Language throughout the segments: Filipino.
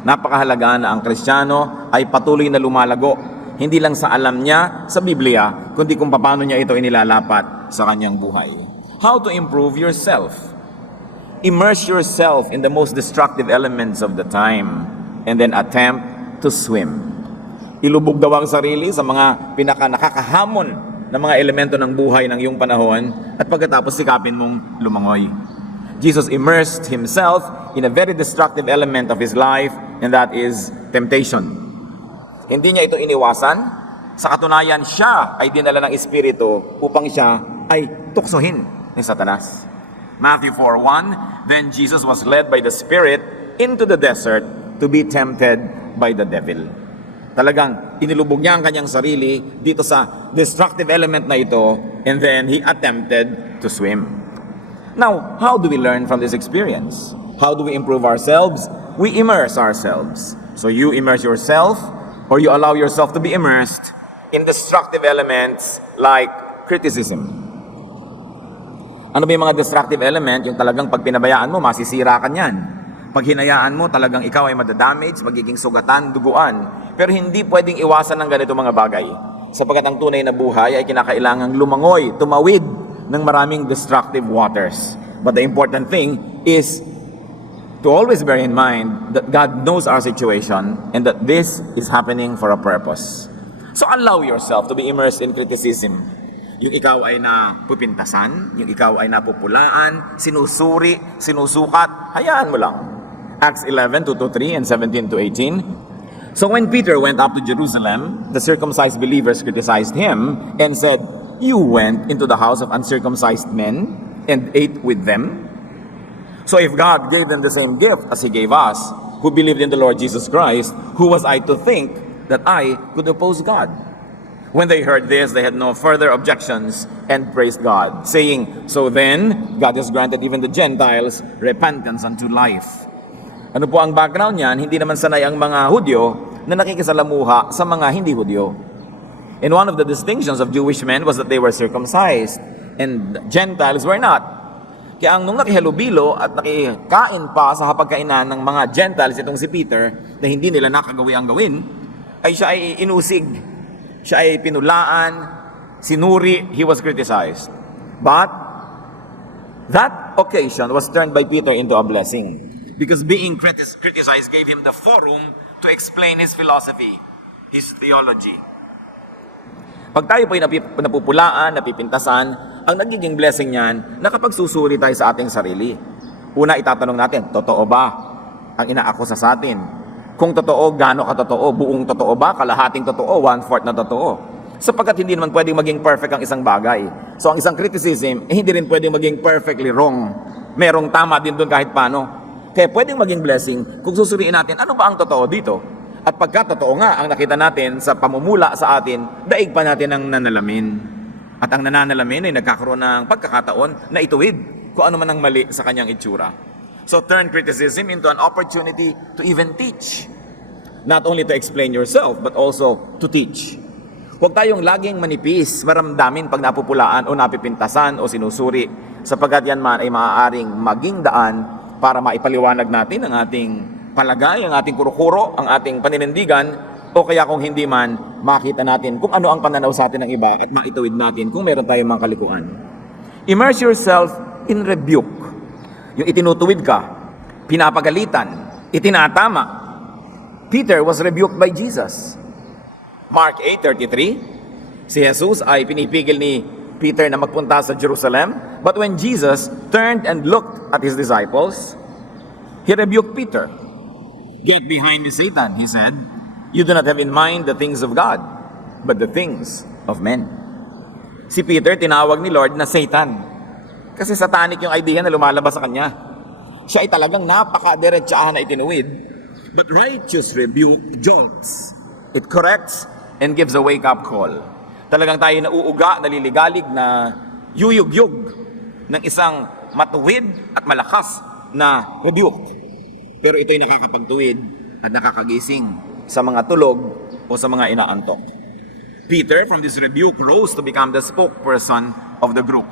Napakahalaga na ang Kristiyano ay patuloy na lumalago, hindi lang sa alam niya sa Biblia, kundi kung paano niya ito inilalapat sa kanyang buhay. How to improve yourself? Immerse yourself in the most destructive elements of the time and then attempt to swim. Ilubog daw ang sarili sa mga pinaka-nakakahamon na mga elemento ng buhay ng iyong panahon at pagkatapos sikapin mong lumangoy. Jesus immersed himself in a very destructive element of his life, and that is temptation. Hindi niya ito iniwasan. Sa katunayan, siya ay dinala ng Espiritu upang siya ay tuksohin ni Satanas. Matthew 4:1, then Jesus was led by the Spirit into the desert to be tempted by the devil. Talagang inilubog niya ang kanyang sarili dito sa destructive element na ito, and then he attempted to swim. Now, how do we learn from this experience? How do we improve ourselves? We immerse ourselves. So you immerse yourself, or you allow yourself to be immersed in destructive elements like criticism. Ano ba yung mga destructive element? Yung talagang pag pinabayaan mo, masisira ka niyan. Pag hinayaan mo, talagang ikaw ay madadamage, magiging sugatan, duguan. Pero hindi pwedeng iwasan ng ganito mga bagay. Sapagkat ang tunay na buhay ay kinakailangang lumangoy, tumawid ng maraming destructive waters. But the important thing is to always bear in mind that God knows our situation and that this is happening for a purpose. So allow yourself to be immersed in criticism. Yung ikaw ay napupintasan, yung ikaw ay napupulaan, sinusuri, sinusukat, hayaan mo lang. Acts 11, 2-3 and 17-18. So when Peter went up to Jerusalem, the circumcised believers criticized him and said, "You went into the house of uncircumcised men and ate with them?" So if God gave them the same gift as He gave us, who believed in the Lord Jesus Christ, who was I to think that I could oppose God? When they heard this, they had no further objections and praised God, saying, "So then, God has granted even the Gentiles repentance unto life." Ano po ang background niyan? Hindi naman sanay ang mga Hudyo na nakikisalamuha sa mga hindi Hudyo. And one of the distinctions of Jewish men was that they were circumcised and Gentiles were not. Kaya nung nakihalubilo at nakikain pa sa hapagkainan ng mga Gentiles itong si Peter na hindi nila nakagawi ang gawin, ay siya ay inusig, siya ay pinulaan, sinuri, he was criticized. But that occasion was turned by Peter into a blessing because being criticized gave him the forum to explain his philosophy, his theology. Pag tayo po ay napupulaan, napipintasan, ang nagiging blessing niyan, nakapagsusuri tayo sa ating sarili. Una, itatanong natin, totoo ba ang inaakusa sa atin? Kung totoo, gaano katotoo? Buong totoo ba? Kalahating totoo? 1/4 na totoo? Sapagkat hindi naman pwedeng maging perfect ang isang bagay. So ang isang criticism, hindi rin pwedeng maging perfectly wrong. Merong tama din doon kahit paano. Kaya pwedeng maging blessing kung susuriin natin, ano ba ang totoo dito? At pagka totoo nga ang nakita natin sa pamumula sa atin, daig pa natin ang nanalamin. At ang nananalamin ay nagkakaroon ng pagkakataon na ituwid kung ano man ang mali sa kanyang itsura. So turn criticism into an opportunity to even teach. Not only to explain yourself, but also to teach. Huwag tayong laging manipis, maramdamin pag napupulaan o napipintasan o sinusuri, sapagkat yan man ay maaaring maging daan para maipaliwanag natin ang ating palagay, ang ating kurukuro, ang ating paninindigan, o kaya kung hindi man, makita natin kung ano ang pananaw sa atin ng iba at maituwid natin kung meron tayong mga kalikuan. Immerse yourself in rebuke. Yung itinutuwid ka, pinapagalitan, itinatama. Peter was rebuked by Jesus. Mark 8:33, si Jesus ay pinipigil ni Peter na magpunta sa Jerusalem. But when Jesus turned and looked at his disciples, he rebuked Peter. "Get behind me, Satan," he said. "You do not have in mind the things of God, but the things of men." Si Peter tinawag ni Lord na Satan. Kasi satanic yung idea na lumalabas sa kanya. Siya ay talagang napaka-diretsahan na itinuwid. But righteous rebuke jolts. It corrects and gives a wake-up call. Talagang tayo nauuga, naliligalig, na yuyug-yug ng isang matuwid at malakas na rebuke. Pero ito'y nakakapagtuwid at nakakagising sa mga tulog o sa mga inaantok. Peter, from this rebuke, rose to become the spokesperson of the group.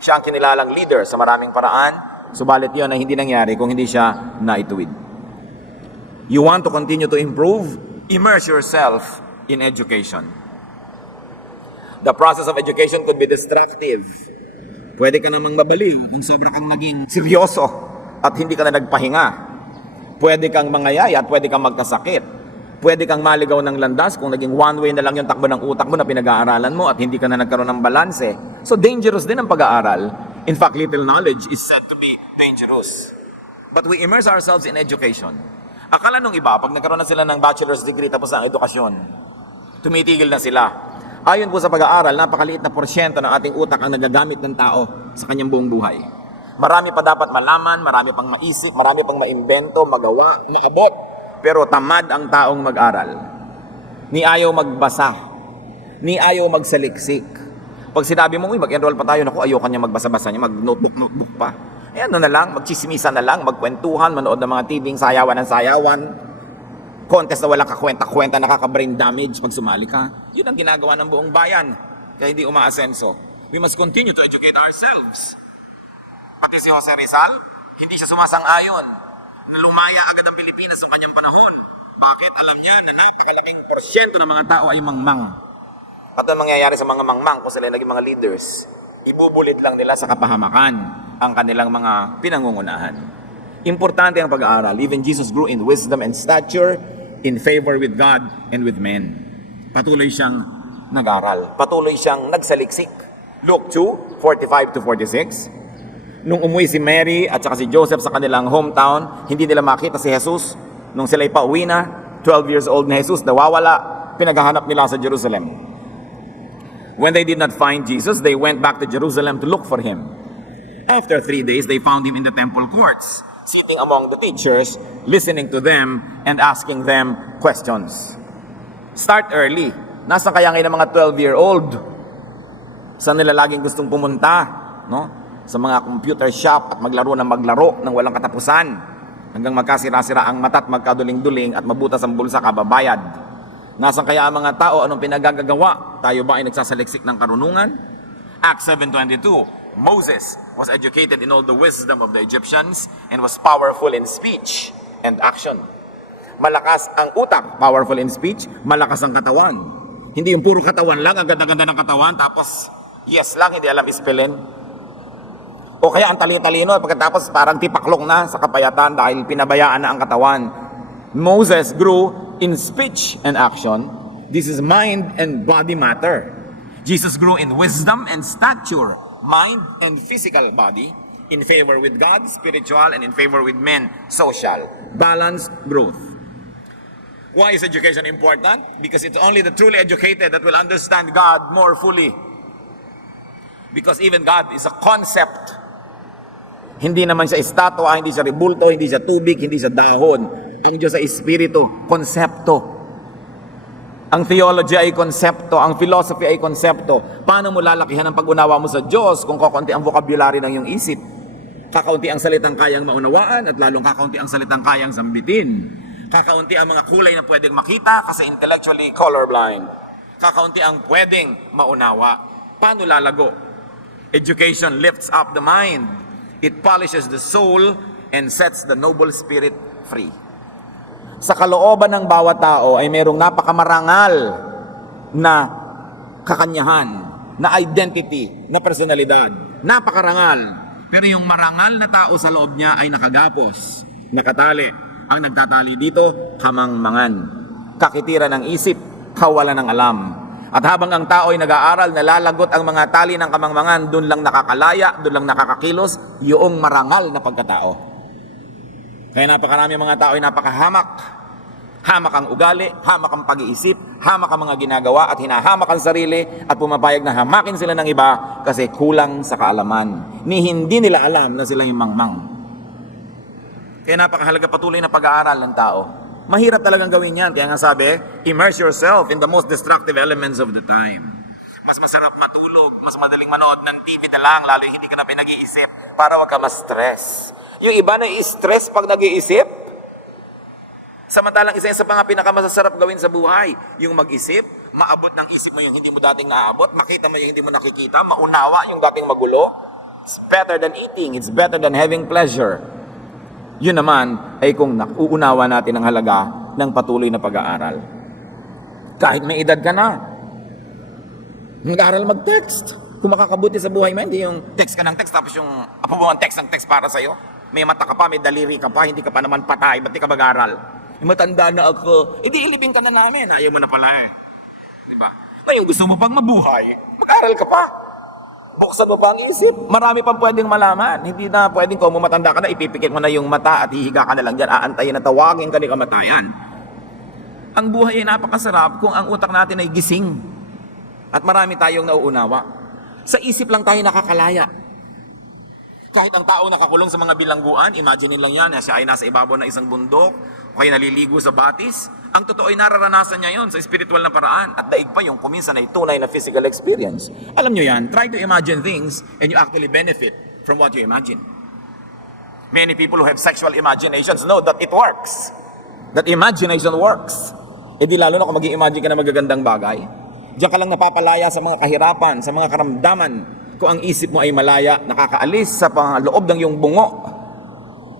Siya ang kinilalang leader sa maraming paraan, subalit yun ay hindi nangyari kung hindi siya naituwid. You want to continue to improve? Immerse yourself in education. The process of education could be destructive. Pwede ka namang mabaliw kung sobra kang naging seryoso at hindi ka na nagpahinga. Pwede kang mangayaya at pwede kang magkasakit. Pwede kang maligaw ng landas kung naging one way na lang yung takbo ng utak mo na pinag-aaralan mo at hindi ka na nagkaroon ng balanse. So dangerous din ang pag-aaral. In fact, little knowledge is said to be dangerous. But we immerse ourselves in education. Akala nung iba, pag nagkaroon na sila ng bachelor's degree tapos ang edukasyon, tumitigil na sila. Ayon po sa pag-aaral, napakaliit na porsyento ng ating utak ang nagagamit ng tao sa kanyang buong buhay. Marami pa dapat malaman, marami pang maisip, marami pang maimbento, magawa, maabot. Pero tamad ang taong mag-aral. Ni ayaw magbasa. Ni ayaw magsaliksik. Pag sinabi mo, mag-enroll pa tayo, naku, ayaw kanya magbasa-basa niya, mag-notebook pa. Eh ano na lang, magchismisan na lang, magkwentuhan, manood ng mga TV, sayawan ng sayawan. Contest na walang kakwenta-kwenta, nakaka-brain damage pag sumali ka. Yun ang ginagawa ng buong bayan. Kaya hindi umaasenso. We must continue to educate ourselves. Pati si Jose Rizal, hindi siya sumasang-ayon na lumaya agad ang Pilipinas sa kanyang panahon. Bakit? Alam niya na napakalaking porsyento ng mga tao ay mangmang. At ang mangyayari sa mga mangmang kung sila naging mga leaders, ibubulit lang nila sa kapahamakan ang kanilang mga pinangungunahan. Importante ang pag-aaral. Even Jesus grew in wisdom and stature, in favor with God and with men. Patuloy siyang nag-aral. Patuloy siyang nagsaliksik. Luke 2:45-46. Nung umuwi si Mary at saka si Joseph sa kanilang hometown, hindi nila makita si Jesus. Nung sila'y pauwi na, 12 years old na Jesus, nawawala, pinaghahanap nila sa Jerusalem. When they did not find Jesus, they went back to Jerusalem to look for him. After 3 days, they found him in the temple courts, sitting among the teachers, listening to them and asking them questions. Start early. Nasaan kaya ngayon ang mga 12-year-old? Saan nila laging gustong pumunta? No? Sa mga computer shop at maglaro ng walang katapusan hanggang magkasira-sira ang mata at magkaduling-duling at mabutas ang bulsa kababayad. Nasaan kaya ang mga tao? Anong pinagagagawa? Tayo ba ay nagsasaliksik ng karunungan? Acts 7:22. Moses was educated in all the wisdom of the Egyptians and was powerful in speech and action. Malakas ang utak, powerful in speech, malakas ang katawan. Hindi yung puro katawan lang, ang ganda-ganda ng katawan, tapos yes lang, hindi alam ispellin. O kaya ang talino-talino, pagkatapos parang tipaklong na sa kapayatan dahil pinabayaan na ang katawan. Moses grew in speech and action. This is mind and body matter. Jesus grew in wisdom and stature, mind and physical body, in favor with God, spiritual, and in favor with men, social. Balanced growth. Why is education important? Because it's only the truly educated that will understand God more fully. Because even God is a concept. Hindi naman siya estatwa, hindi siya rebulto, hindi siya tubig, hindi siya dahon. Ang Diyos ay espiritu, konsepto. Ang theology ay konsepto, ang philosophy ay konsepto. Paano mo lalakihan ang pag-unawa mo sa Diyos kung kakaunti ang vocabulary ng iyong isip? Kakaunti ang salitang kayang maunawaan at lalong kakaunti ang salitang kayang sambitin. Kakaunti ang mga kulay na pwedeng makita kasi intellectually colorblind. Kakaunti ang pwedeng maunawa. Paano lalago? Education lifts up the mind. It polishes the soul and sets the noble spirit free. Sa kalooban ng bawat tao ay mayroong napakamarangal na kakanyahan, na identity, na personalidad. Napakarangal. Pero yung marangal na tao sa loob niya ay nakagapos, nakatali. Ang nagtatali dito, kamangmangan. Kakitira ng isip, kawalan ng alam. At habang ang tao ay nag-aaral, nalalagot ang mga tali ng kamangmangan, doon lang nakakalaya, doon lang nakakakilos, yung marangal na pagkatao. Kaya napakarami mga tao ay napakahamak. Hamak ang ugali, hamak ang pag-iisip, hamak ang mga ginagawa at hinahamak ang sarili at pumapayag na hamakin sila ng iba kasi kulang sa kaalaman. Ni hindi nila alam na sila yung mangmang. Kaya napakahalaga patuloy na pag-aaral ng tao. Mahirap talagang gawin yan. Kaya nga sabi, immerse yourself in the most destructive elements of the time. Mas masarap matulog, mas madaling manood ng TV na lang, lalo hindi ka na pinag-iisip para wag ka ma-stress. Yung iba na i-stress pag nag-iisip. Samantalang isa sa mga pinakamasasarap gawin sa buhay, yung mag-isip, maabot ng isip mo yung hindi mo dating naabot, makita mo yung hindi mo nakikita, maunawa yung dating magulo. It's better than eating, it's better than having pleasure. Yun naman ay kung nauunawa natin ang halaga ng patuloy na pag-aaral. Kahit may edad ka na, mag-aaral mag-text. Kung makakabuti sa buhay mo, hindi yung text ka ng text tapos yung apo mo ang text ng text para sa'yo. May mata ka pa, may daliri ka pa, hindi ka pa naman patay, ba't di ka mag-aaral? Matanda na ako, ilibing ka na namin, ayaw mo na pala eh. Diba? Ngayon gusto mo pang mabuhay, mag-aaral ka pa. Buksan mo pa ang isip. Marami pang pwedeng malaman. Hindi na pwedeng kung matanda ka na, ipipikit mo na yung mata at hihiga ka na lang dyan, aantayin na tawagin ka ni kamatayan. Ang buhay ay napakasarap kung ang utak natin ay gising. At marami tayong nauunawa. Sa isip lang tayo nakakalaya. Kahit ang tao nakakulong sa mga bilangguan, imagine lang yan, siya ay nasa ibabaw ng isang bundok, o kaya naliligo sa batis. Ang totoo ay nararanasan niya yon sa spiritual na paraan. At daig pa yung kuminsan ay tunay na physical experience. Alam nyo yan, try to imagine things and you actually benefit from what you imagine. Many people who have sexual imaginations know that it works. That imagination works. E di lalo na kung mag-i-imagine ka na magagandang bagay. Diyan ka lang napapalaya sa mga kahirapan, sa mga karamdaman. Kung ang isip mo ay malaya, nakakaalis sa loob ng iyong bungo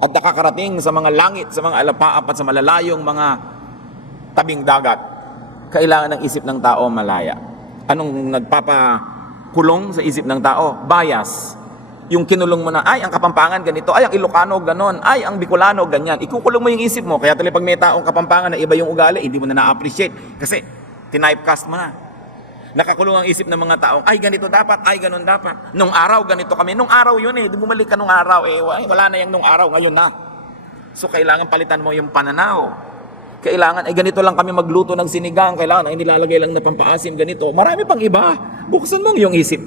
at nakakarating sa mga langit, sa mga alapaap at sa malalayong mga tabing dagat. Kailangan ng isip ng tao malaya. Anong nagpapakulong sa isip ng tao? Bias. Yung kinulong mo na, ay, ang Kapampangan ganito, ay, ang Ilocano ganon, ay, ang Bicolano ganyan. Ikukulong mo yung isip mo. Kaya tuloy pag may taong Kapampangan na iba yung ugali, hindi mo na na-appreciate. Kasi, tinipecast mo na. Nakakulong ang isip ng mga taong, ay, ganito dapat, ay, ganon dapat. Nung araw, ganito kami. Nung araw yun eh, bumalik ka nung araw eh. Wala na yung nung araw, ngayon na. So, kailangan palitan mo yung pananaw. Kailangan, ay, ganito lang kami magluto ng sinigang. Kailangan, ay, nilalagay lang na pampaasim, ganito. Marami pang iba. Buksan mo yung isip.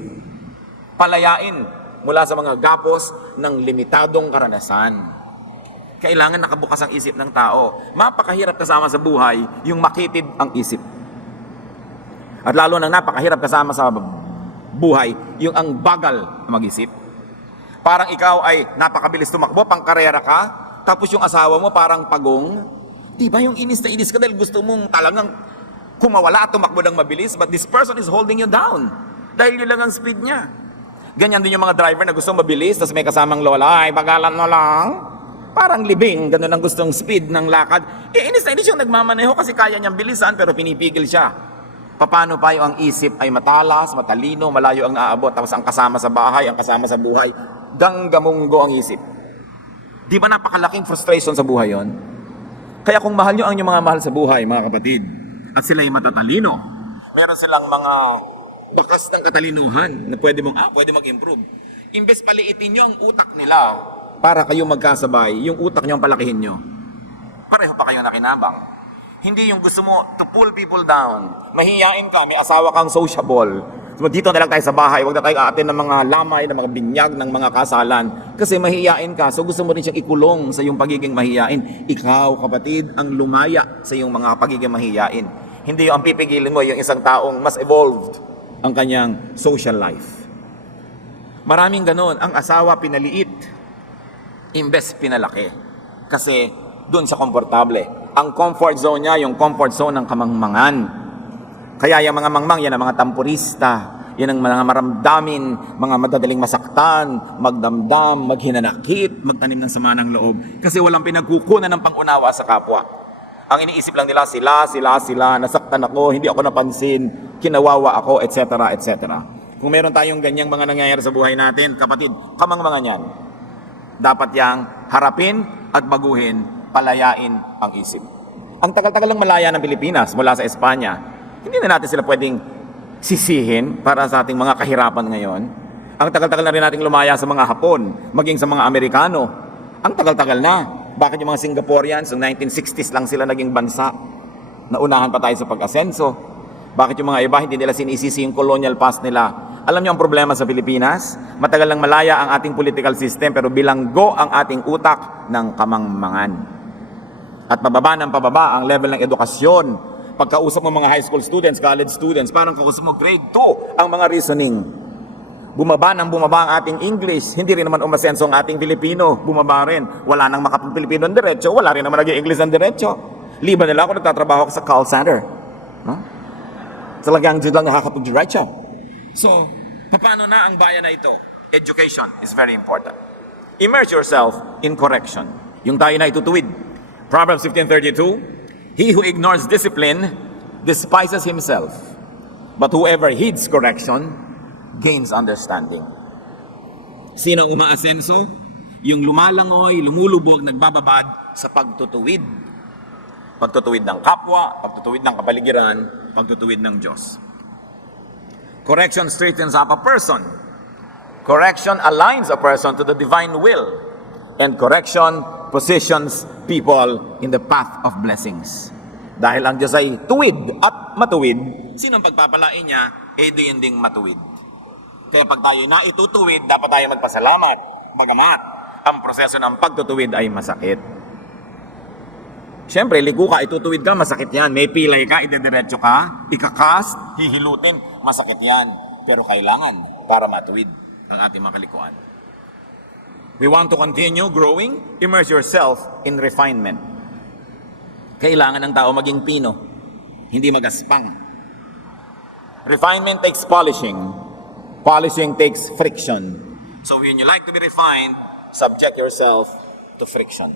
Palayain mula sa mga gapos ng limitadong karanasan. Kailangan nakabukas ang isip ng tao. Mapakahirap kasama sa buhay yung makitid ang isip. At lalo nang napakahirap kasama sa buhay yung ang bagal mag-isip. Parang ikaw ay napakabilis tumakbo, pangkarera ka, tapos yung asawa mo parang pagong. Di ba yung inis na inis ka dahil gusto mong talagang kumawala at tumakbo ng mabilis, but this person is holding you down. Dahil yun lang ang speed niya. Ganyan din yung mga driver na gusto mabilis, tapos may kasamang lola, ay bagalan mo lang. Parang libing, ganun ang gustong speed ng lakad. Inis na inis yung nagmamaneho kasi kaya niyang bilisan pero pinipigil siya. Paano pa yung ang isip ay matalas, matalino, malayo ang naabot, tapos ang kasama sa bahay, ang kasama sa buhay, ganggamunggo ang isip. Di ba napakalaking frustration sa buhay yon? Kaya kung mahal nyo ang inyong mga mahal sa buhay, mga kapatid, at sila ay matatalino, meron silang mga bakas ng katalinuhan na pwede mag-improve. Imbes paliitin nyo ang utak nila para kayo magkasabay, yung utak nyo ang palakihin nyo. Pareho pa kayo nakinabang. Hindi yung gusto mo to pull people down. Mahihiyain ka, may asawa kang sociable. So, dito na lang tayo sa bahay, huwag na tayo aatin ng mga lamay, ng mga binyag, ng mga kasalan. Kasi mahihiyain ka, so gusto mo rin siyang ikulong sa iyong pagiging mahihiyain. Ikaw, kapatid, ang lumaya sa iyong mga pagiging mahihiyain. Hindi yung ang pipigilin mo, yung isang taong mas evolved ang kanyang social life. Maraming ganon, ang asawa pinaliit, imbes pinalaki. Kasi doon siya komportable. Ang comfort zone niya, yung comfort zone ng kamangmangan. Kaya yung mga mangmang, yan ang mga tampurista, yan ang mga maramdamin, mga madadaling masaktan, magdamdam, maghinanakit, magtanim ng sama ng loob. Kasi walang pinagkukunan ng pangunawa sa kapwa. Ang iniisip lang nila, sila, nasaktan ako, hindi ako napansin, kinawawa ako, etc., etc. Kung meron tayong ganyang mga nangyayari sa buhay natin, kapatid, kamangmangan yan. Dapat yang harapin at baguhin, palayain ang isip. Ang tagal-tagal lang malaya ng Pilipinas mula sa Espanya, hindi na natin sila pwedeng sisihin para sa ating mga kahirapan ngayon. Ang tagal-tagal na rin nating lumaya sa mga Hapon, maging sa mga Amerikano. Ang tagal-tagal na. Bakit yung mga Singaporeans, so 1960s lang sila naging bansa? Naunahan pa tayo sa pag-asenso. Bakit yung mga iba, hindi nila sinisisi yung colonial past nila? Alam niyo ang problema sa Pilipinas? Matagal lang malaya ang ating political system pero bilanggo ang ating utak ng kamangmangan. At pababa ng pababa ang level ng edukasyon. Pagkausap mo mga high school students, college students, parang kausap mo grade 2 ang mga reasoning. Bumaba ang ating English. Hindi rin naman umasenso ang ating Filipino. Bumaba rin. Wala nang makapag-Pilipino ng diretso. Wala rin naman nag-English ng diretso. Liban nila ako nagtatrabaho sa call center. No? Talagang dyan lang nakakapag-diretso. So, paano na ang bayan na ito? Education is very important. Immerse yourself in correction. Yung tayo na itutuwid. Proverbs 15:32, he who ignores discipline despises himself, but whoever heeds correction gains understanding. Sino ang umaasenso? Yung lumalangoy, lumulubog, nagbababad sa pagtutuwid. Pagtutuwid ng kapwa, pagtutuwid ng kapaligiran, pagtutuwid ng Diyos. Correction straightens up a person. Correction aligns a person to the divine will. And correction positions people in the path of blessings. Dahil ang Diyos ay tuwid at matuwid, sino ang pagpapalain niya, di ding matuwid. Kaya pag tayo na itutuwid, dapat tayo magpasalamat. Bagamat, ang proseso ng pagtutuwid ay masakit. Siyempre, ligo ka, itutuwid ka, masakit yan. May pilay ka, idediretso ka, ikakast, hihilutin, masakit yan. Pero kailangan para matuwid ang ating mga kalikuan. We want to continue growing, immerse yourself in refinement. Kailangan ng tao maging pino, hindi magaspang. Refinement takes polishing. Polishing takes friction. So when you like to be refined, subject yourself to friction.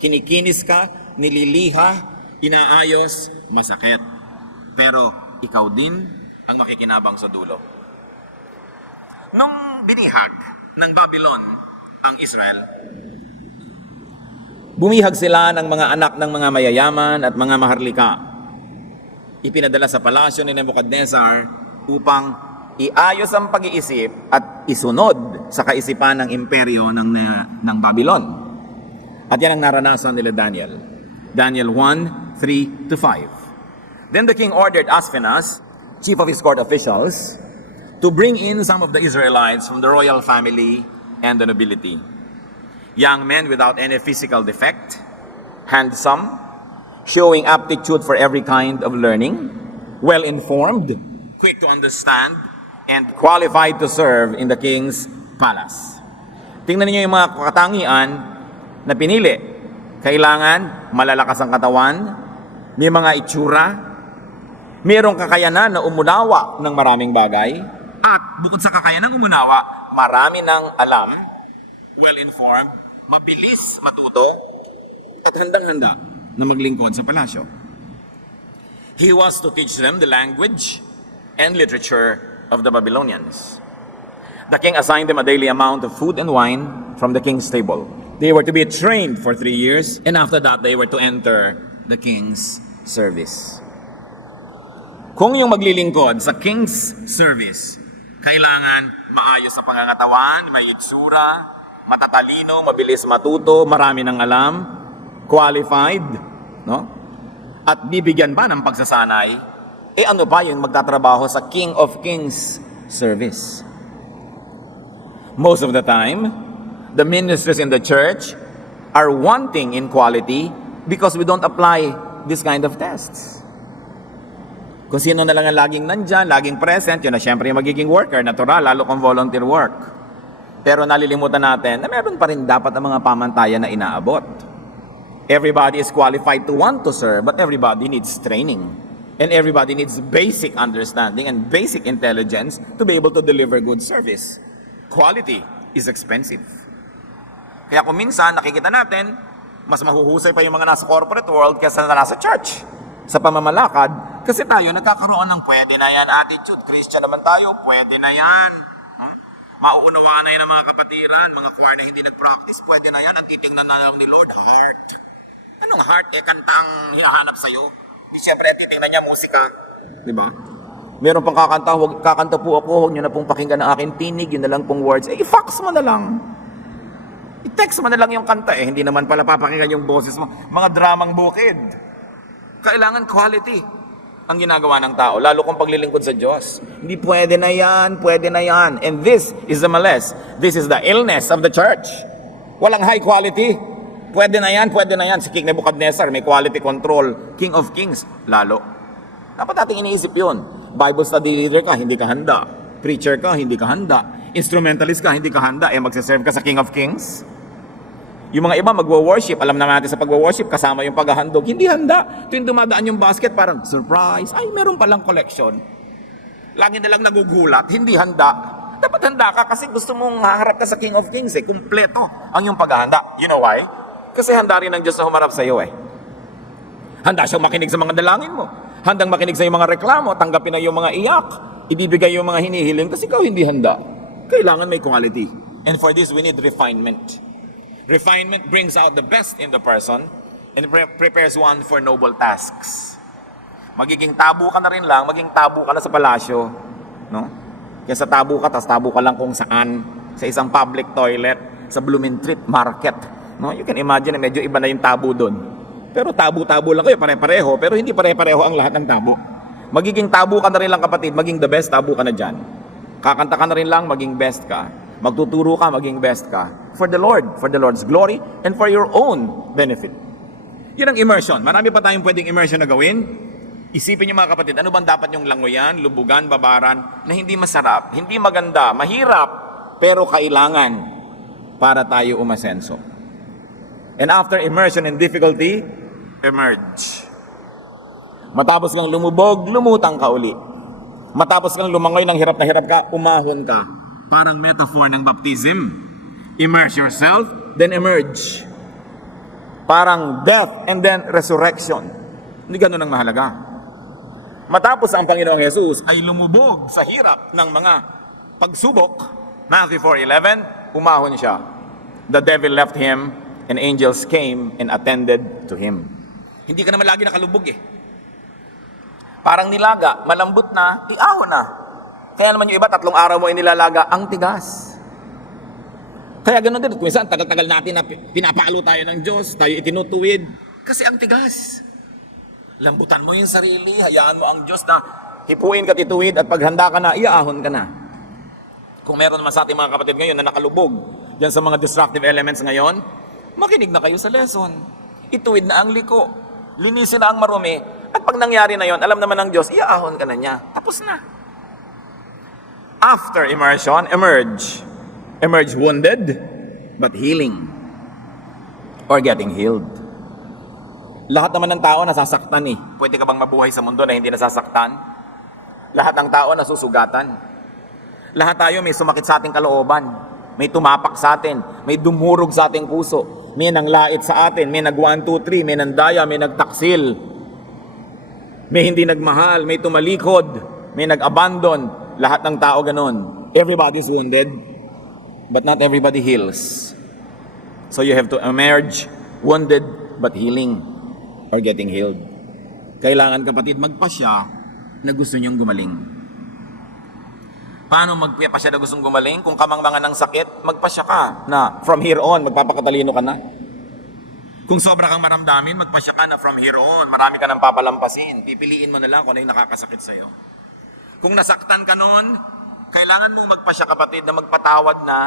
Kinikinis ka, nililiha, inaayos, masakit. Pero ikaw din ang makikinabang sa dulo. Nung binihag ng Babylon ang Israel, bumihag sila ng mga anak ng mga mayayaman at mga maharlika. Ipinadala sa palasyo ni Nebuchadnezzar upang iayos ang pag-iisip at isunod sa kaisipan ng imperyo ng Babylon. At yan ang naranasan nila Daniel. Daniel 1:3-5. Then the king ordered Aspenaz, chief of his court officials, to bring in some of the Israelites from the royal family and the nobility. Young men without any physical defect, handsome, showing aptitude for every kind of learning, well-informed, quick to understand, and qualified to serve in the king's palace. Tingnan niyo yung mga katangian na pinili. Kailangan malalakas ang katawan, may mga itsura, mayroong kakayanan na umunawa ng maraming bagay, at bukod sa kakayanan ng umunawa, marami ng alam, well-informed, mabilis matuto, at handang-handa na maglingkod sa palasyo. He was to teach them the language and literature of the Babylonians. The king assigned them a daily amount of food and wine from the king's table. They were to be trained for 3 years, and after that, they were to enter the king's service. Kung yung maglilingkod sa king's service, kailangan maayos sa pangangatawan, may itsura, matatalino, mabilis matuto, marami ng alam, qualified, no? At bibigyan ba ng pagsasanay? Ano pa yung magtatrabaho sa King of Kings service? Most of the time, the ministers in the church are wanting in quality because we don't apply this kind of tests. Kung sino na lang ang laging nandyan, laging present, yun na syempre yung magiging worker, natural, lalo kung volunteer work. Pero nalilimutan natin na meron pa rin dapat ang mga pamantayan na inaabot. Everybody is qualified to want to serve, but everybody needs training. And everybody needs basic understanding and basic intelligence to be able to deliver good service. Quality is expensive. Kaya kung minsan nakikita natin, mas mahuhusay pa yung mga nasa corporate world kaysa nasa church. Sa pamamalakad, kasi tayo nagkakaroon ng pwede na yan attitude. Christian naman tayo, pwede na yan. Mauunawaan na yan ng mga kapatiran, mga choir na hindi nag-practice, pwede na yan. Ang titingnan na lang ni Lord, heart. Anong heart? Kanta ang hinahanap sa'yo. Di siyempre, titingnan niya musika. Di ba? Meron pang kakanta po ako, huwag niyo na pong pakinggan ang aking tinig, yun na lang pong words. I-fax mo na lang. I-text mo na lang yung kanta hindi naman pala papakinggan yung boses mo. Mga dramang bukid. Kailangan quality ang ginagawa ng tao, lalo kung paglilingkod sa Diyos. Hindi pwede na yan, pwede na yan. And this is the malice. This is the illness of the church. Walang high quality. Pwede na yan, pwede na yan. Si King Nebuchadnezzar, may quality control. King of Kings, lalo. Dapat ating iniisip yun. Bible study leader ka, hindi ka handa. Preacher ka, hindi ka handa. Instrumentalist ka, hindi ka handa. Magsaserve ka sa King of Kings? Yung mga iba magwo-worship, alam naman natin sa pagwo-worship, kasama yung paghahandog, hindi handa. Tuwing dumadaan yung basket, parang surprise, ay meron palang collection. Lagi na lang nagugulat, hindi handa. Dapat handa ka kasi gusto mong haharap ka sa King of Kings kumpleto ang yung paghahanda. You know why? Kasi handa rin ang Diyos na humarap sa iyo eh. Handa siyang makinig sa mga dalangin mo. Handang makinig sa iyong mga reklamo, tanggapin na iyong mga iyak, ibibigay yung mga hinihiling kasi ikaw hindi handa. Kailangan may quality. And for this, we need refinement. Refinement brings out the best in the person and prepares one for noble tasks. Magiging tabo ka na rin lang, maging tabo ka na sa palasyo. No? Kaya sa tabo ka, tas tabo ka lang kung saan, sa isang public toilet, sa Blumentritt Market. No? You can imagine na medyo iba na yung tabo doon. Pero tabo-tabo lang kayo, pare-pareho, pero hindi pare-pareho ang lahat ng tabo. Magiging tabo ka na rin lang kapatid, maging the best tabo ka na dyan. Kakanta ka na rin lang, maging best ka. Magtuturo ka, maging best ka. For the Lord, for the Lord's glory, and for your own benefit. Yun ang immersion. Marami pa tayong pwedeng immersion na gawin. Isipin niyo mga kapatid, ano bang dapat yung langoyan, lubugan, babaran, na hindi masarap, hindi maganda, mahirap, pero kailangan para tayo umasenso. And after immersion and difficulty, emerge. Matapos kang lumubog, lumutang ka uli. Matapos kang lumangoy ng hirap na hirap ka, umahon ka. Parang metaphor ng baptism. Immerse yourself, then emerge. Parang death and then resurrection. Hindi ganun ang mahalaga. Matapos ang Panginoong Jesus ay lumubog sa hirap ng mga pagsubok, Matthew 4:11, umahon siya. The devil left him and angels came and attended to him. Hindi ka naman lagi nakalubog eh. Parang nilaga, malambot na, iahon na. Kaya naman yung iba, 3 araw mo inilalaga, ang tigas. Kaya ganoon din, kung minsan, tagal-tagal natin na pinapalo tayo ng Diyos, tayo itinutuwid, kasi ang tigas. Lambutan mo yung sarili, hayaan mo ang Diyos na hipuin ka, tituwid, at paghanda ka na, iaahon ka na. Kung meron naman sa ating mga kapatid ngayon na nakalubog, dyan sa mga destructive elements ngayon, makinig na kayo sa lesson. Ituwid na ang liko. Linisin na ang marumi. At pag nangyari na yon, alam naman ng Diyos, iaahon ka na niya. Tapos na. After immersion, emerge. Emerge wounded, but healing. Or getting healed. Lahat naman ng tao nasasaktan eh. Pwede ka bang mabuhay sa mundo na hindi nasasaktan? Lahat ng tao nasusugatan. Lahat tayo may sumakit sa ating kalooban. May tumapak sa atin. May dumurog sa ating puso. May nanglait sa atin. May nag 1, 2, 3. May nandaya. May nagtaksil. May hindi nagmahal. May tumalikod. May nag-abandon. Lahat ng tao ganon. Everybody's wounded. But not everybody heals. So you have to emerge wounded but healing. Or getting healed. Kailangan kapatid magpasya na gusto niyong gumaling. Paano magpasya na gustong gumaling? Kung kamangmangan ng sakit, magpasya ka na from here on, magpapakatalino ka na. Kung sobra kang maramdamin, magpasya ka na from here on, marami ka nang papalampasin. Pipiliin mo na lang kung ano yung nakakasakit sa'yo. Kung nasaktan ka noon, kailangan mong magpasya kapatid na magpatawad na,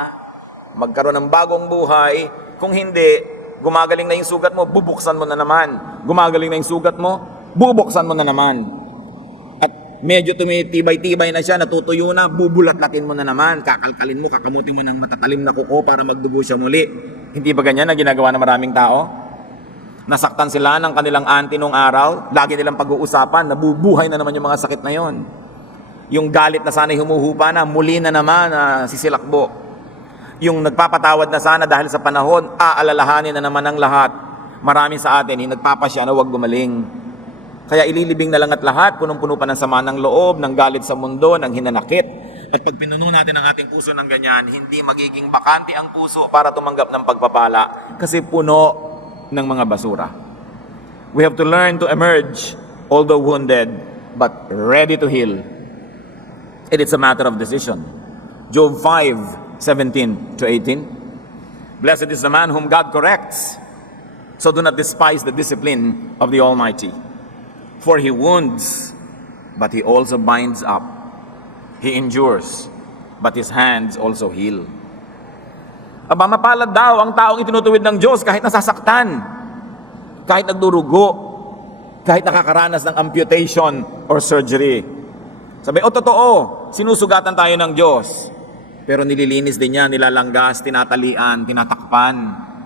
magkaroon ng bagong buhay. Kung hindi, gumagaling na yung sugat mo, bubuksan mo na naman. Gumagaling na yung sugat mo, bubuksan mo na naman. At medyo tumitibay-tibay na siya, natutuyo na, bubulat-latin mo na naman. Kakalkalin mo, kakamutin mo ng matatalim na kuko para magdugo siya muli. Hindi ba ganyan ang ginagawa ng maraming tao? Nasaktan sila ng kanilang auntie nung araw, lagi nilang pag-uusapan, nabubuhay na naman yung mga sakit na yon. Yung galit na sana'y humuhupa na, muli na naman sisilakbo. Yung nagpapatawad na sana dahil sa panahon, aalalahanin na naman ang lahat. Marami sa atin, yung nagpapasya na huwag gumaling. Kaya ililibing na lang at lahat, punong-puno pa ng sama ng loob, ng galit sa mundo, ng hinanakit. At pag pinuno natin ang ating puso ng ganyan, hindi magiging bakante ang puso para tumanggap ng pagpapala. Kasi puno ng mga basura. We have to learn to emerge, although wounded, but ready to heal. And it's a matter of decision. Job 5:17 to 18. Blessed is the man whom God corrects. So do not despise the discipline of the Almighty. For He wounds, but He also binds up. He endures, but His hands also heal. Aba, mapalad daw ang taong itinutuwid ng Diyos kahit nasasaktan, kahit nagdurugo, kahit nakakaranas ng amputation or surgery. Sabi, totoo, sinusugatan tayo ng Diyos. Pero nililinis din niya, nilalanggas, tinatalian, tinatakpan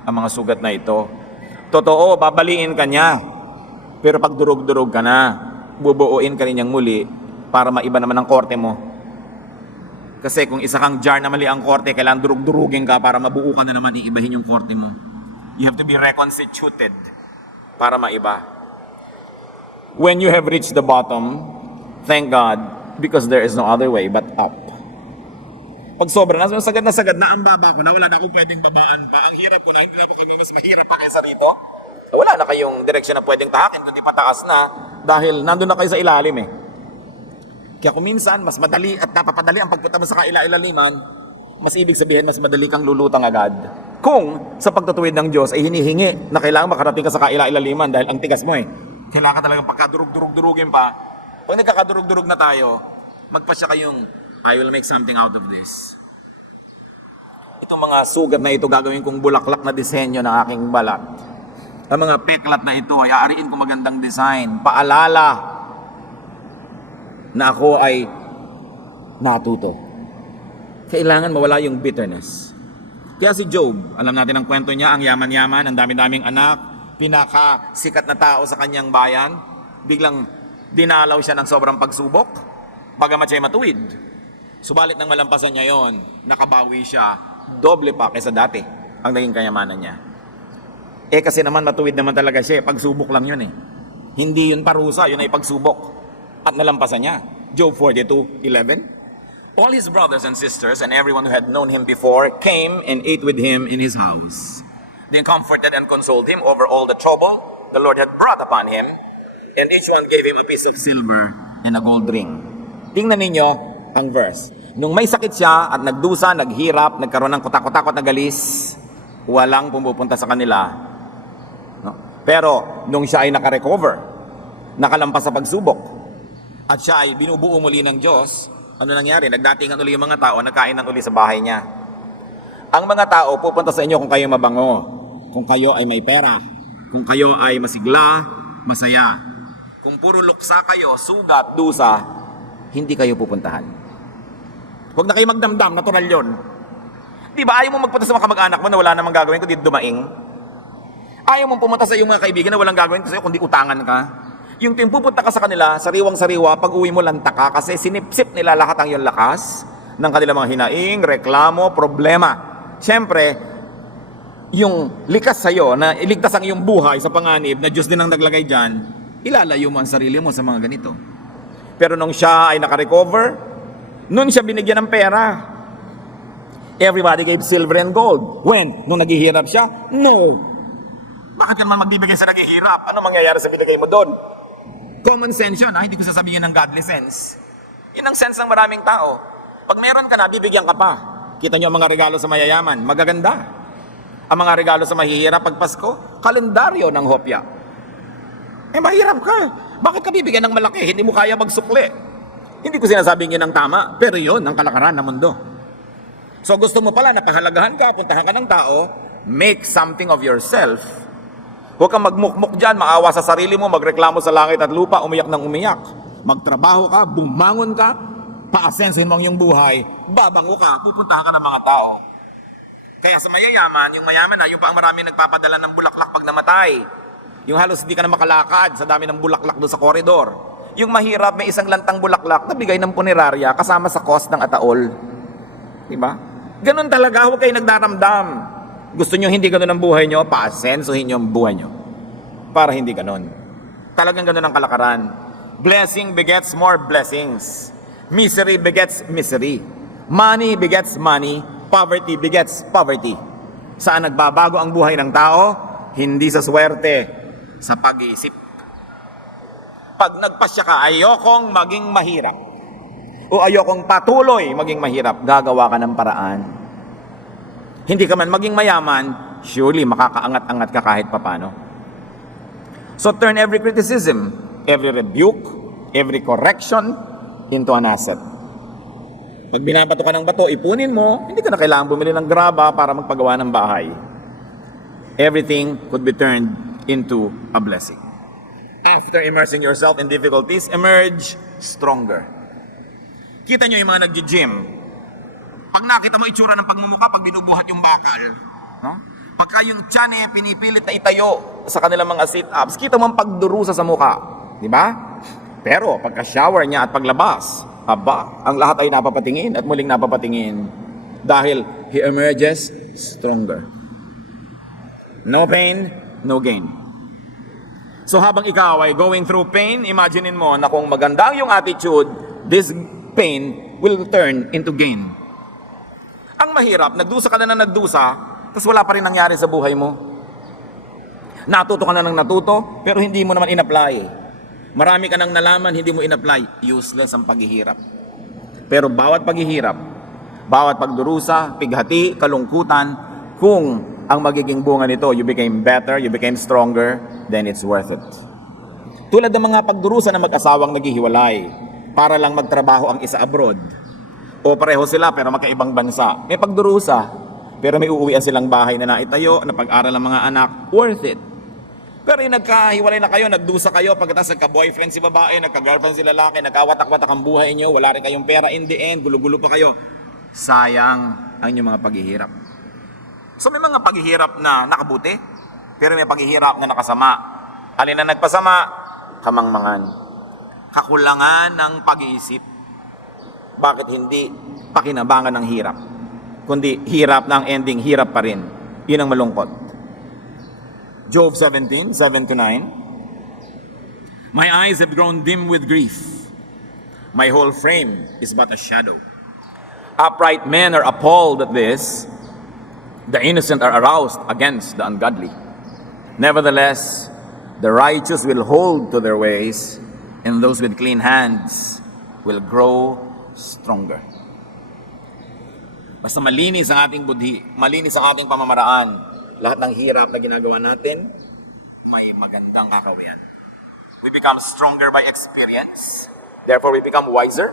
ang mga sugat na ito. Totoo, babaliin ka niya. Pero pag durog-durog ka na, bubuuin ka rin niyang muli para maiba naman ang korte mo. Kasi kung isa kang jar na mali ang korte, kailangan durug-durugin ka para mabuo ka na naman, iibahin yung korte mo. You have to be reconstituted para maiba. When you have reached the bottom, thank God, because there is no other way but up. Pag sobra na, sagad na ang baba ko na, wala na akong pwedeng babaan pa. Ang hirap ko na, hindi na ako mas mahirap pa kaysa rito. Wala na kayong direksyon na pwedeng tahakin, kundi pataas na, dahil nandun na kayo sa ilalim eh. Kaya kung minsan, mas madali at napapadali ang pagpunta mo sa kaila-ilaliman, mas ibig sabihin, mas madali kang lulutang agad. Kung sa pagtutuwid ng Diyos ay hinihingi na kailangan makarating ka sa kaila-ilaliman dahil ang tigas mo eh. Kailangan talagang pagkadurug-durug-durugin pa. Pag nagkakadurug-durug na tayo, magpasya kayong, I will make something out of this. Itong mga sugat na ito, gagawin kong bulaklak na disenyo ng aking balat. Ang mga peklat na ito ay aariin kong magandang design. Paalala na ako ay natuto. Kailangan mawala yung bitterness. Kaya si Job, alam natin ang kwento niya, ang yaman-yaman, ang dami-daming anak, pinakasikat na tao sa kanyang bayan, biglang dinalaw siya ng sobrang pagsubok, bagamat siya'y matuwid. Subalit nang malampasan niya yon, nakabawi siya, doble pa kaysa dati ang naging kayamanan niya. Eh kasi naman matuwid naman talaga siya, pagsubok lang yun eh. Hindi yun parusa, yun ay pagsubok. At nalampasan niya. Job 42:11. All his brothers and sisters and everyone who had known him before came and ate with him in his house. They comforted and consoled him over all the trouble the Lord had brought upon him, and each one gave him a piece of silver and a gold ring. Tingnan ninyo ang verse. Nung may sakit siya at nagdusa, naghirap, nagkaroon ng kutakot-takot na galis, walang pumupunta sa kanila. No? Pero nung siya ay nakarecover, nakalampas sa pagsubok, at siya ay binubuo muli ng Diyos, ano nangyari? Nagdatingan uli yung mga tao, nagkainan uli sa bahay niya. Ang mga tao pupunta sa inyo kung kayo mabango, kung kayo ay may pera, kung kayo ay masigla, masaya. Kung puro luksa kayo, sugat, dusa, hindi kayo pupuntahan. Huwag na kayo magdamdam, natural yun. Di ba ayaw mo magpunta sa mga kamag-anak mo na wala namang gagawin kundi dumaing? Ayaw mo pumunta sa iyong mga kaibigan na walang gagawin sa'yo kundi utangan ka? Yung pupunta ka sa kanila, sariwang-sariwa, pag uwi mo lanta ka kasi sinipsip nila lahat ang iyong lakas ng kanilang mga hinaing, reklamo, problema. Siyempre, yung likas sa'yo na iligtas ang iyong buhay sa panganib na Diyos din ang naglagay dyan, ilalayo mo ang sarili mo sa mga ganito. Pero nung siya ay nakarecover, nung siya binigyan ng pera, everybody gave silver and gold. When? Nung naghihirap siya? No. Bakit ka naman magbibigay sa naghihirap? Ano mangyayari sa binigay mo doon? Common sense yun, hindi ko sasabihin ng godly sense. Yun ang sense ng maraming tao. Pag meron ka na, bibigyan ka pa. Kita nyo ang mga regalo sa mayayaman, magaganda. Ang mga regalo sa mahihirap pag Pasko, kalendaryo ng hopya. Eh mahirap ka. Bakit ka bibigyan ng malaki? Hindi mo kaya magsukli. Hindi ko sinasabing yun ang tama, pero yun ang kalakaran ng mundo. So gusto mo pala na pahalagahan ka, puntahan ka ng tao, make something of yourself. Huwag kang magmukmuk dyan, maawa sa sarili mo, magreklamo sa langit at lupa, umiyak ng umiyak. Magtrabaho ka, bumangon ka, paasensin mo ang iyong buhay, babango ka, pupuntahan ka ng mga tao. Kaya sa mayayaman, yung mayaman na, yung pa ang marami nagpapadala ng bulaklak pag namatay. Yung halos hindi ka na makalakad sa dami ng bulaklak doon sa koridor. Yung mahirap, may isang lantang bulaklak na bigay ng punerarya kasama sa cost ng ataol. Diba? Ganun talaga, huwag kayo nagdaramdam. Gusto nyo hindi ganun ang buhay nyo, paasensuhin nyo ang buhay nyo. Para hindi ganun. Talagang ganun ang kalakaran. Blessing begets more blessings. Misery begets misery. Money begets money. Poverty begets poverty. Saan nagbabago ang buhay ng tao? Hindi sa swerte, sa pag-iisip. Pag nagpasya ka, ayokong maging mahirap. O ayokong patuloy maging mahirap, gagawa ka ng paraan. Hindi ka man maging mayaman, surely makakaangat-angat ka kahit papano. So turn every criticism, every rebuke, every correction into an asset. Pag binabato ka ng bato, ipunin mo, hindi ka na kailangan bumili ng graba para magpagawa ng bahay. Everything could be turned into a blessing. After immersing yourself in difficulties, emerge stronger. Kita nyo yung mga nag-gym. Pag nakita mo itsura ng pagmumukha, pag binubuhat yung bakal, no? Pagka yung tiyan pinipilit na itayo sa kanilang mga sit-ups, kita mo ang pagdurusa sa mukha. Di ba? Pero pagka shower niya at paglabas, aba, ang lahat ay napapatingin at muling napapatingin dahil he emerges stronger. No pain, no gain. So habang ikaw ay going through pain, imaginein mo na kung maganda yung attitude, this pain will turn into gain. Ang mahirap, nagdusa ka na nagdusa, tapos wala pa rin nangyari sa buhay mo. Natuto ka na ng natuto, pero hindi mo naman in-apply. Marami ka nang nalaman, hindi mo in-apply. Useless ang paghihirap. Pero bawat paghihirap, bawat pagdurusa, pighati, kalungkutan, kung ang magiging bunga nito, you became better, you became stronger, then it's worth it. Tulad ng mga pagdurusa na mag-asawang naghihiwalay para lang magtrabaho ang isa abroad. O pareho sila pero magkaibang bansa. May pagdurusa, pero may uuwian silang bahay na naitayo, na pag-aral ng mga anak, worth it. Pero yung nagkahiwalay na kayo, nagdusa kayo, pagkatapos nagka-boyfriend si babae, nagka-girlfriend si lalaki, nagkawatak-watak ang buhay niyo, wala rin kayong pera, in the end, gulo-gulo pa kayo. Sayang ang inyong mga paghihirap. So may mga paghihirap na nakabuti, pero may paghihirap na nakasama. Alin na nagpasama? Kamangmangan. Kakulangan ng pag-iisip. Bakit hindi pakinabangan ng hirap? Kundi hirap na ang ending, hirap pa rin. Yun ang malungkot. Job 17, 7-9. My eyes have grown dim with grief. My whole frame is but a shadow. Upright men are appalled at this. The innocent are aroused against the ungodly. Nevertheless, the righteous will hold to their ways, and those with clean hands will grow stronger. Basta malinis ang ating budhi, malinis ang ating pamamaraan, lahat ng hirap na ginagawa natin, may magandang kakawian. We become stronger by experience. Therefore, we become wiser.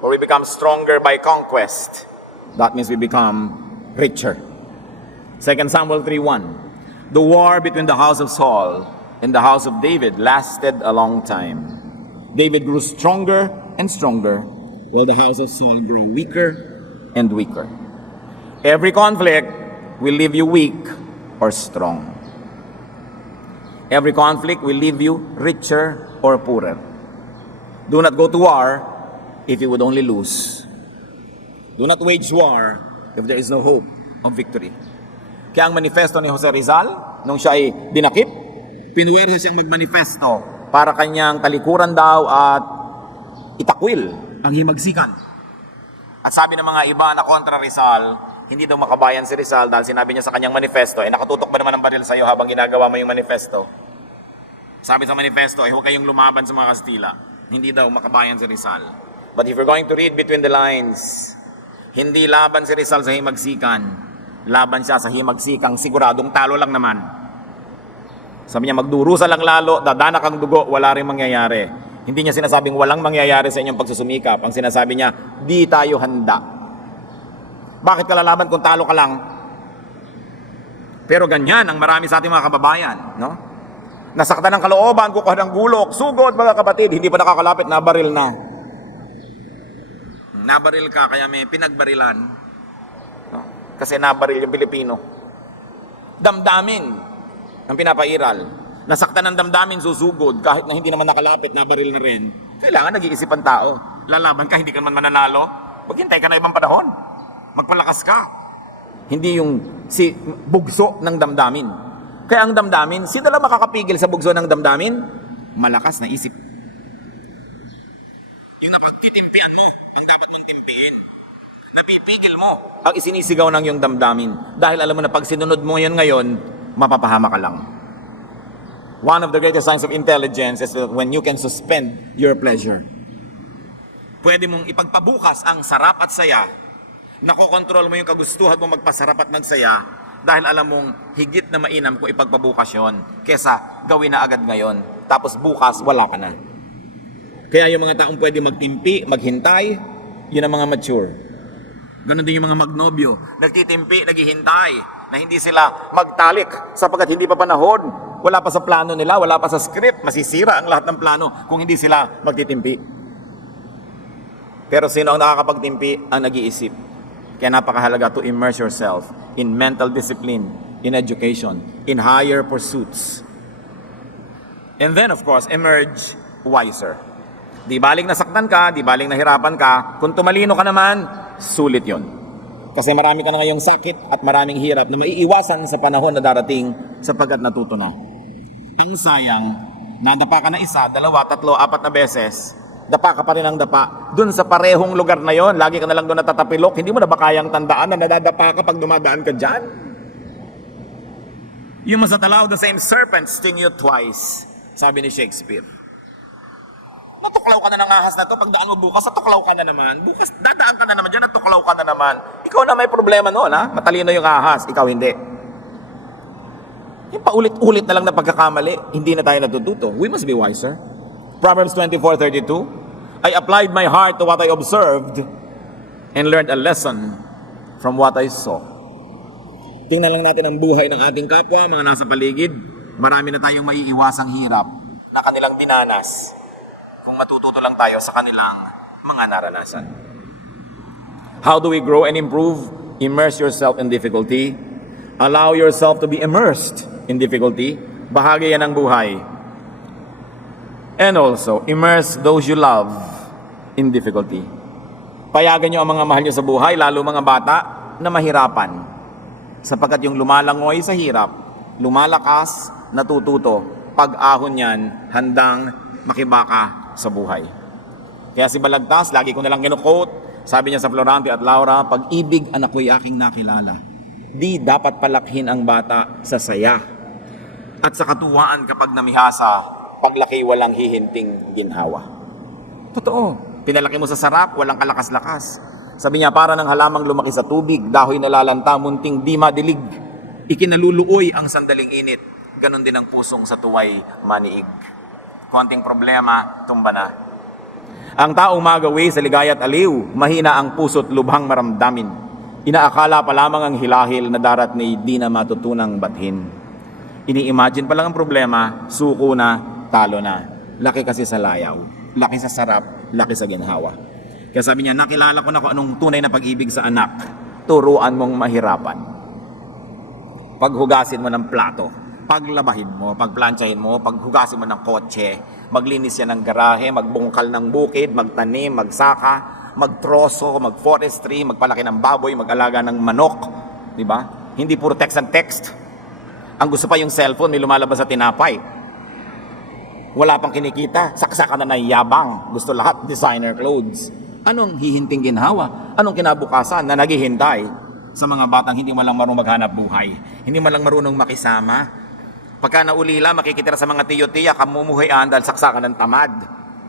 Or we become stronger by conquest. That means we become richer. 2 Samuel 3:1. The war between the house of Saul and the house of David lasted a long time. David grew stronger and stronger, while the house of Saul grew weaker and weaker. Every conflict will leave you weak or strong. Every conflict will leave you richer or poorer. Do not go to war if you would only lose. Do not wage war if there is no hope of victory. Kaya ang manifesto ni Jose Rizal, nung siya ay dinakip, pinuwersa siyang magmanifesto para kanyang talikuran daw at itakwil ang himagsikan. At sabi ng mga iba na kontra Rizal, hindi daw makabayan si Rizal dahil sinabi niya sa kanyang manifesto, nakatutok ba naman ang baril sa iyo habang ginagawa mo yung manifesto? Sabi sa manifesto, huwag kayong lumaban sa mga Kastila. Hindi daw makabayan si Rizal. But if you're going to read between the lines, hindi laban si Rizal sa himagsikan. Laban siya sa himagsikang siguradong talo lang naman. Sabi niya, magdurusa lang lalo, dadanak ang dugo, wala rin mangyayari. Hindi niya sinasabing walang mangyayari sa inyong pagsusumikap. Ang sinasabi niya, di tayo handa. Bakit ka lalaban kung talo ka lang? Pero ganyan ang marami sa ating mga kababayan, no? Nasaktan ng kalooban, kukuha ng gulok, sugod mga kapatid, hindi pa nakakalapit, nabaril na. Nabaril ka, kaya may pinagbarilan. No? Kasi nabaril yung Pilipino. Damdamin ang pinapairal. Nasaktan ng damdamin, susugod, kahit na hindi naman nakalapit, nabaril na rin. Kailangan nag-iisip ang tao. Lalaban ka, hindi ka naman mananalo. Maghintay ka na ibang panahon. Magpalakas ka. Hindi yung bugso ng damdamin. Kaya ang damdamin, sino lang makakapigil sa bugso ng damdamin? Malakas na isip. Yung napagtitimpian mo, ang dapat mong timpiin. Napipigil mo ang isinisigaw ng iyong damdamin. Dahil alam mo na pag sinunod mo ngayon, mapapahama ka lang. One of the greatest signs of intelligence is when you can suspend your pleasure. Pwede mong ipagpabukas ang sarap at saya. Nakokontrol mo yung kagustuhan mo magpasarap at magsaya dahil alam mong higit na mainam kung ipagpabukas yon kesa gawin na agad ngayon. Tapos bukas, wala ka na. Kaya yung mga taong pwede magtimpi, maghintay, yun ang mga mature. Ganon din yung mga magnobyo. Nagtitimpi, naghihintay, na hindi sila magtalik sapagkat hindi pa panahon. Wala pa sa plano nila, wala pa sa script. Masisira ang lahat ng plano kung hindi sila magtitimpi. Pero sino ang nakakapagtimpi? Ang nag-iisip. Kaya napakahalaga to immerse yourself in mental discipline, in education, in higher pursuits. And then, of course, emerge wiser. Di baling nasaktan ka, di baling nahirapan ka, kung tumalino ka naman, sulit yon. Kasi marami ka na ngayong sakit at maraming hirap na maiiwasan sa panahon na darating sapagkat natuto na. Ang sayang, nadapa ka na isa, dalawa, tatlo, apat na beses, dapa ka pa rin ang dapa. Doon sa parehong lugar na yon, lagi ka na lang doon natatapilok, hindi mo na ba kayang tandaan na nadadapa ka pag dumadaan ka dyan? You must not allow the same serpent sting you twice, sabi ni Shakespeare. Natuklaw ka na ng ahas na to, pagdaan mo bukas, natuklaw ka na naman. Bukas, dadaan ka na naman dyan, natuklaw ka na naman. Ikaw na may problema noon, ha? Matalino yung ahas, ikaw hindi. Yung paulit-ulit na lang na pagkakamali, hindi na tayo natututo. We must be wiser. Proverbs 24:32, I applied my heart to what I observed and learned a lesson from what I saw. Tingnan lang natin ang buhay ng ating kapwa, mga nasa paligid. Marami na tayong maiiwasang hirap na kanilang dinanas kung matututo lang tayo sa kanilang mga naranasan. How do we grow and improve? Immerse yourself in difficulty. Allow yourself to be immersed in difficulty. Bahagi yan ng buhay. And also, immerse those you love in difficulty. Payagan nyo ang mga mahal nyo sa buhay, lalo mga bata, na mahirapan. Sapagkat yung lumalangoy sa hirap, lumalakas, natututo, pag-ahon yan, handang makibaka sa buhay. Kaya si Balagtas, lagi ko nalang kinukote, sabi niya sa Florante at Laura, pag-ibig anak ko'y aking nakilala. Di dapat palakhin ang bata sa saya. At sa katuwaan kapag namihasa, paglaki walang hihinting ginhawa. Totoo, pinalaki mo sa sarap, walang kalakas-lakas. Sabi niya, para ng halamang lumaki sa tubig, dahoy nalalanta, munting di madilig. Ikinaluluoy ang sandaling init, ganon din ang pusong sa tuway maniig. Konting problema, tumba na. Ang taong magawi sa ligaya at aliw, mahina ang puso't lubhang maramdamin. Inaakala pa lamang ang hilahil na darat ni di na matutunang bathin. Ini-imagine pa lang ang problema, suko na, talo na. Laki kasi sa layaw, laki sa sarap, laki sa ginhawa. Kaya sabi niya, nakilala ko na kung anong tunay na pag-ibig sa anak. Turuan mong mahirapan. Paghugasin mo ng plato, paglabahin mo, pagplantsahin mo, paghugasin mo ng kotse, maglinis yan ng garahe, magbungkal ng bukid, magtanim, magsaka, magtroso, magforestry, magpalaki ng baboy, mag-alaga ng manok, di ba? Hindi puro text and text. Ang gusto pa yung cellphone, may lumalabas sa tinapay. Wala pang kinikita, saksakan na yabang, gusto lahat designer clothes. Anong hihinting ginhawa? Anong kinabukasan na naghihintay sa mga batang hindi man lang marunong maghanap buhay, hindi man lang marunong makisama? Pagka naulila, makikitira sa mga tiyo-tiya, kamumuhayan dahil saksakan ng tamad.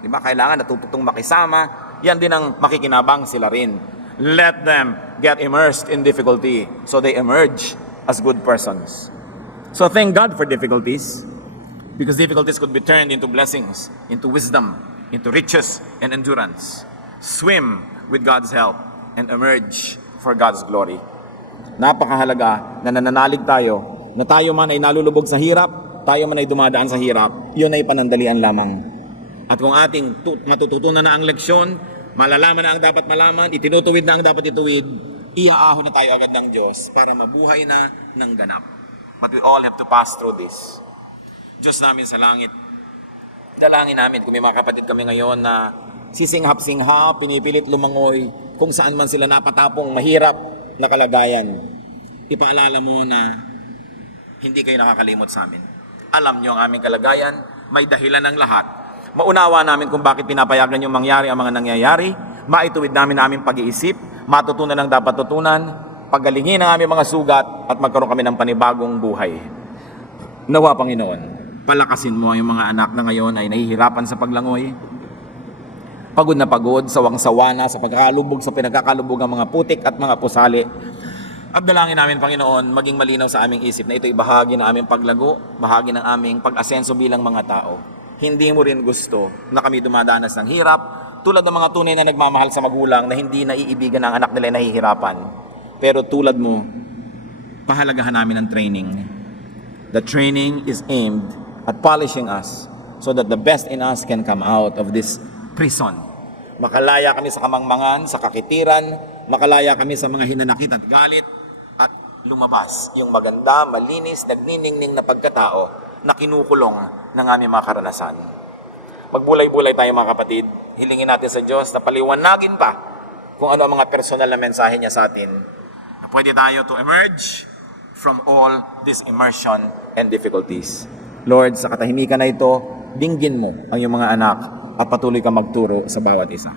Di ba? Kailangan natututong makisama. Yan din ang makikinabang sila rin. Let them get immersed in difficulty so they emerge as good persons. So thank God for difficulties, because difficulties could be turned into blessings, into wisdom, into riches and endurance. Swim with God's help and emerge for God's glory. Napakahalaga na nananalig tayo na tayo man ay nalulubog sa hirap, tayo man ay dumadaan sa hirap, yun ay panandalian lamang. At kung ating matututunan na ang leksyon, malalaman na ang dapat malaman, itinutuwid na ang dapat ituwid, iaahon na tayo agad ng Diyos para mabuhay na ng ganap. But we all have to pass through this. Diyos namin sa langit, dalangin namin kung may mga kapatid kami ngayon na sisinghap-singhap, pinipilit lumangoy, kung saan man sila napatapong mahirap na kalagayan. Ipaalala mo na hindi kayo nakakalimot sa amin. Alam nyo ang aming kalagayan, may dahilan ng lahat. Maunawa namin kung bakit pinapayagan yung mangyari ang mga nangyayari, maituwid namin ang aming pag-iisip, matutunan ang dapat tutunan, pagalingin ang aming mga sugat, at magkaroon kami ng panibagong buhay. Nawa, Panginoon, palakasin mo yung mga anak na ngayon ay nahihirapan sa paglangoy. Pagod na pagod, sawang-sawa na sa pagkakalubog, sa pinagkakalubog ang mga putik at mga pusali. At dalangin namin, Panginoon, maging malinaw sa aming isip na ito'y bahagi ng aming paglago, bahagi ng aming pag-asenso bilang mga tao. Hindi mo rin gusto na kami dumadanas ng hirap, tulad ng mga tunay na nagmamahal sa magulang na hindi naiibigan ang anak nila na nahihirapan. Pero tulad mo, pahalagahan namin ang training. The training is aimed at polishing us so that the best in us can come out of this prison. Makalaya kami sa kamangmangan, sa kakitiran, makalaya kami sa mga hinanakit at galit, at lumabas yung maganda, malinis, nagniningning na pagkatao na kinukulong ng aming mga karanasan. Magbulay-bulay tayo mga kapatid, hilingin natin sa Diyos na paliwanagin pa kung ano ang mga personal na mensahe niya sa atin na pwede tayo to emerge from all this immersion and difficulties. Lord, sa katahimikan na ito, dinggin mo ang iyong mga anak at patuloy ka magturo sa bawat isa.